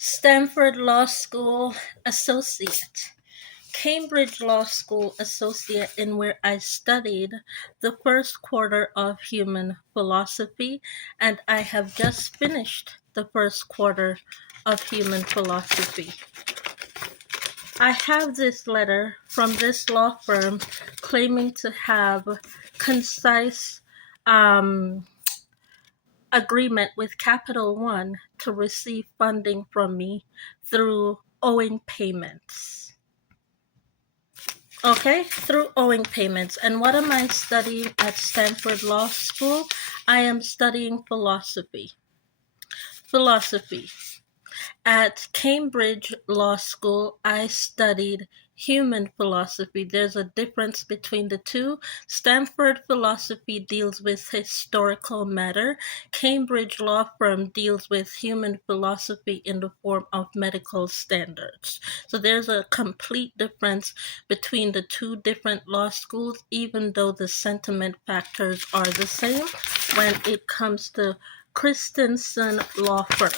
Stanford Law School Associate, Cambridge Law School Associate, in where I studied the first quarter of human philosophy, and I have just finished the first quarter of human philosophy. I have this letter from this law firm claiming to have concise agreement with Capital One to receive funding from me through owing payments. Okay, through owing payments. And what am I studying at Stanford Law School? I am studying philosophy. At Cambridge Law School, I studied human philosophy. There's a difference between the two. Stanford philosophy deals with historical matter. Cambridge law firm deals with human philosophy in the form of medical standards. So there's a complete difference between the two different law schools, even though the sentiment factors are the same when it comes to Christensen Law Firm.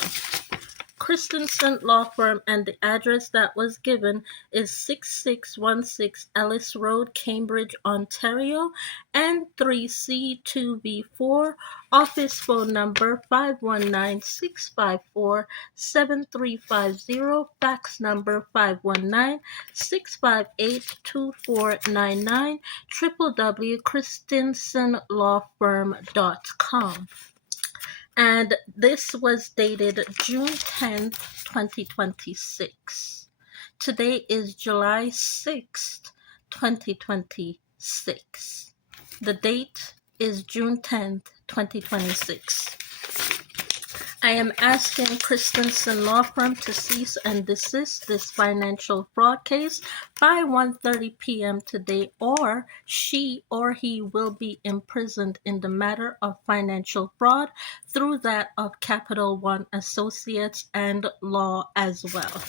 Christensen Law Firm, and the address that was given is 6616 Ellis Road, Cambridge, Ontario, N3C2B4, office phone number 519-654-7350, fax number 519-658-2499, www.christensenlawfirm.com. And this was dated June 10th, 2026. Today is July 6th, 2026. The date is June 10th, 2026. I am asking Christensen Law Firm to cease and desist this financial fraud case by 1:30 p.m. today, or she or he will be imprisoned in the matter of financial fraud through that of Capital One Associates and law as well.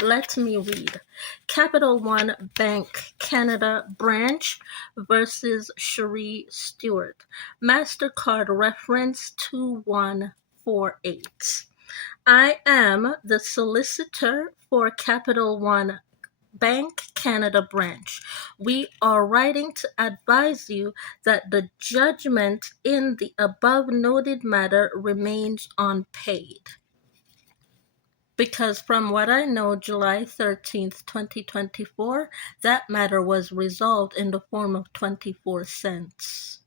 Let me read. Capital One Bank Canada Branch versus Cherie Stewart. MasterCard reference 2148. I am the solicitor for Capital One Bank Canada Branch. We are writing to advise you that the judgment in the above noted matter remains unpaid. Because from what I know, July 13th, 2024, that matter was resolved in the form of 24 cents.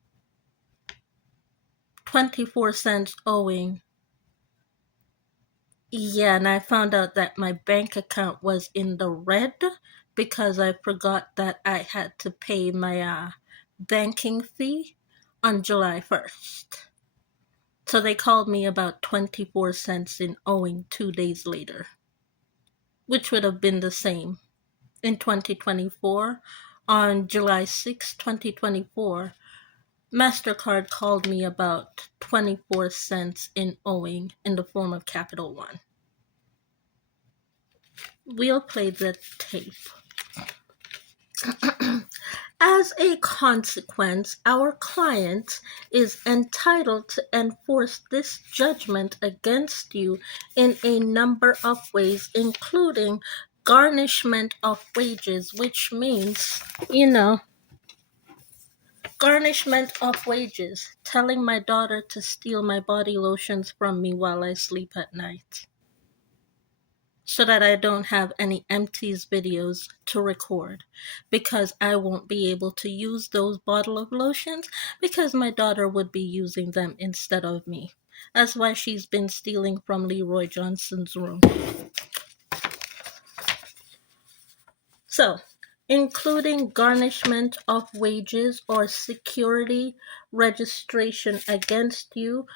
24 cents owing. Yeah, and I found out that my bank account was in the red because I forgot that I had to pay my banking fee on July 1st. So they called me about 24 cents in owing 2 days later, which would have been the same. In 2024, on July 6, 2024, MasterCard called me about 24 cents in owing in the form of Capital One. We'll play the tape. As a consequence, our client is entitled to enforce this judgment against you in a number of ways, including garnishment of wages, which means, garnishment of wages, telling my daughter to steal my body lotions from me while I sleep at night, so that I don't have any empties videos to record, because I won't be able to use those bottle of lotions because my daughter would be using them instead of me. That's why she's been stealing from Leroy Johnson's room. So, including garnishment of wages or security registration against you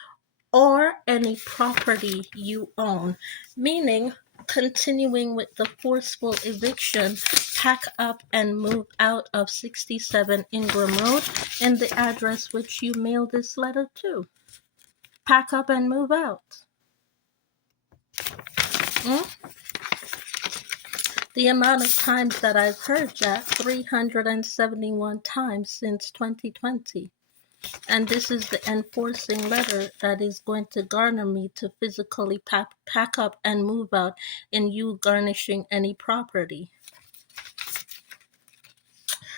or any property you own, meaning continuing with the forceful eviction, pack up and move out of 67 Ingram Road in the address which you mailed this letter to. Pack up and move out. The amount of times that I've heard Jack, 371 times since 2020. And this is the enforcing letter that is going to garner me to physically pack up and move out in you garnishing any property.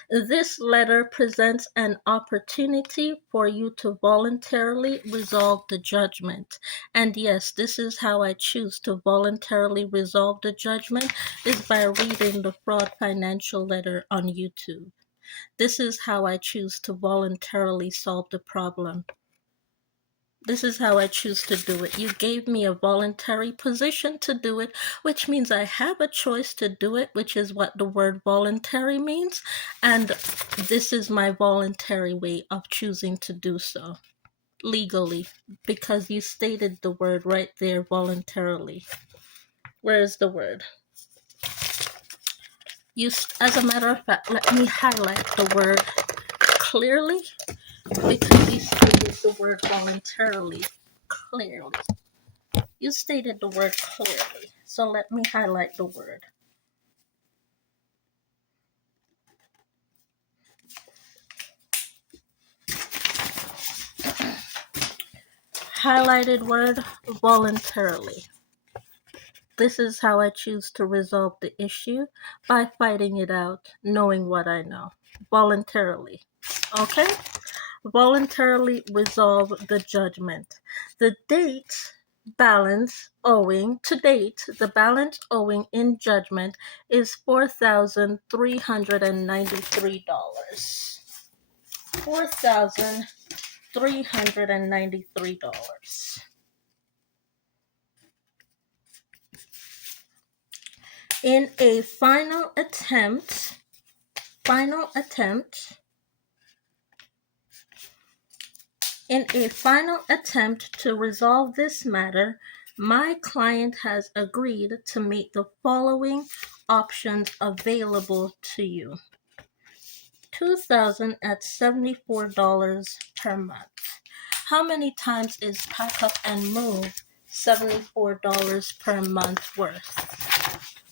This letter presents an opportunity for you to voluntarily resolve the judgment. And yes, this is how I choose to voluntarily resolve the judgment, is by reading the fraud financial letter on YouTube. This is how I choose to voluntarily solve the problem. This is how I choose to do it. You gave me a voluntary position to do it, which means I have a choice to do it, which is what the word voluntary means. And this is my voluntary way of choosing to do so legally, because you stated the word right there, voluntarily. Where is the word? As a matter of fact, let me highlight the word clearly, because you stated the word voluntarily clearly. You stated the word clearly, so let me highlight the word. Highlighted word, voluntarily. This is how I choose to resolve the issue, by fighting it out, knowing what I know. Voluntarily. Okay? Voluntarily resolve the judgment. The date balance owing, to date, the balance owing in judgment is $4,393. $4,393. In a final attempt to resolve this matter, my client has agreed to make the following options available to you. $2,000 at $74 per month. How many times is pack up and move $74 per month worth?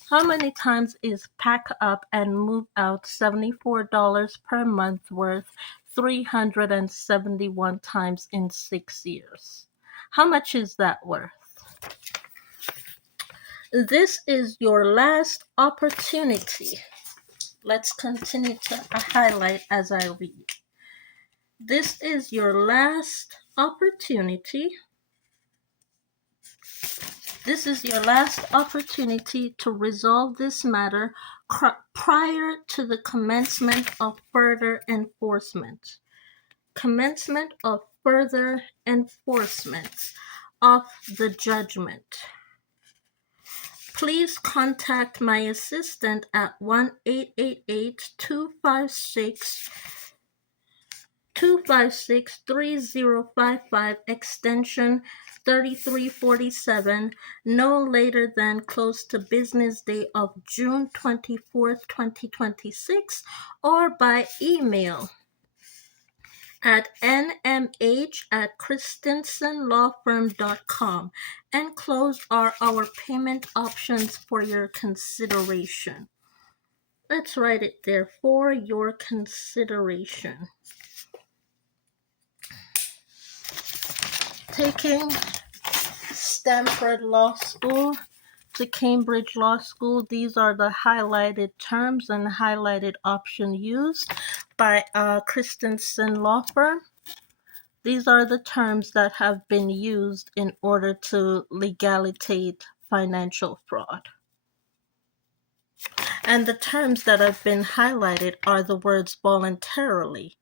How many times is pack up and move out $74 per month worth 371 times in 6 years? How much is that worth? This is your last opportunity. Let's continue to highlight as I read. This is your last opportunity. This is your last opportunity to resolve this matter prior to the commencement of further enforcement. Commencement of further enforcement of the judgment. Please contact my assistant at 1-888-256-3055 extension 3347 no later than close to business day of June 24th, 2026, or by email at nmh@christensenlawfirm.com. Enclosed are our payment options for your consideration. Let's write it there, for your consideration. Taking Stanford Law School to Cambridge Law School, these are the highlighted terms and highlighted option used by Christensen Law Firm. These are the terms that have been used in order to legalitate financial fraud. And the terms that have been highlighted are the words voluntarily.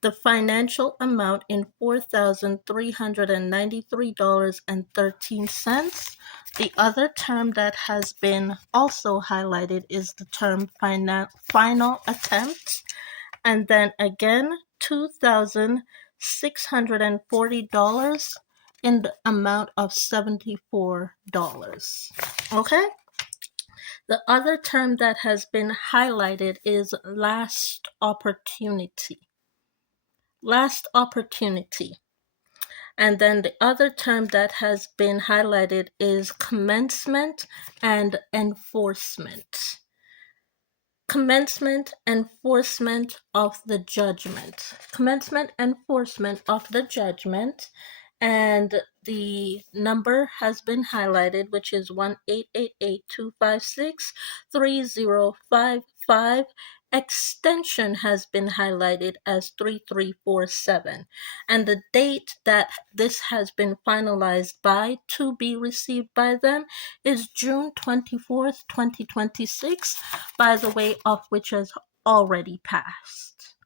The financial amount in $4,393.13. The other term that has been also highlighted is the term final attempt. And then again, $2,640 in the amount of $74. Okay? The other term that has been highlighted is last opportunity. Last opportunity. And then the other term that has been highlighted is commencement and enforcement. Commencement enforcement of the judgment. Commencement enforcement of the judgment. And the number has been highlighted, which is 1-888-256-3055. Extension has been highlighted as 3347. And the date that this has been finalized by to be received by them is June 24th, 2026, by the way of which has already passed.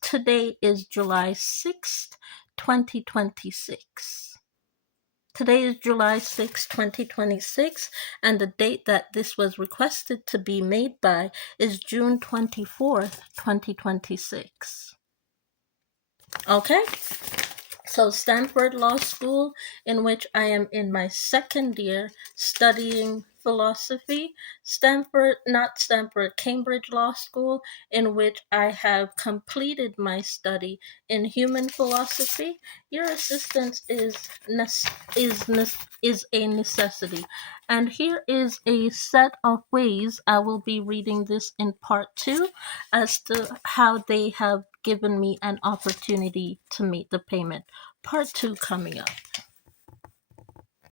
Today is July 6th, 2026. Today is July 6, 2026, and the date that this was requested to be made by is June 24th, 2026. Okay? So Stanford Law School, in which I am in my second year studying philosophy. Cambridge Law School, in which I have completed my study in human philosophy. Your assistance is a necessity. And here is a set of ways I will be reading this in part 2 as to how they have given me an opportunity to meet the payment. Part 2 coming up.